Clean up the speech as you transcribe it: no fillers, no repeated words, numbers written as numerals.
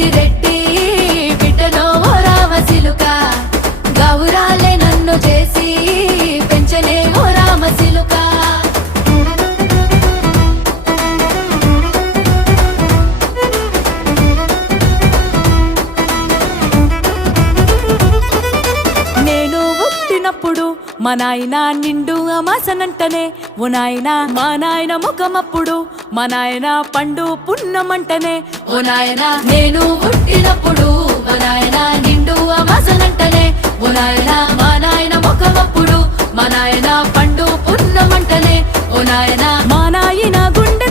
పెద్దిరెడ్డి బిడ్డలో ఓ రామసిలుక గౌరాలే నన్ను చేసి పెంచలే ఓ రామసిలుక నేను పుట్టినప్పుడు మా నాయన నిండు అమాసనంటనే ఓ నాయన మా నాయన ముఖమప్పుడు మా నాయన పండు పున్నమంటనే ఓ నాయన నేను పుట్టినప్పుడు మా నాయన నిండు అమాసనంటనే ఓ నాయన మా నాయన ముఖమప్పుడు మా నాయన పండు పున్నమంటనే ఓ నాయన మా నాయన గుండె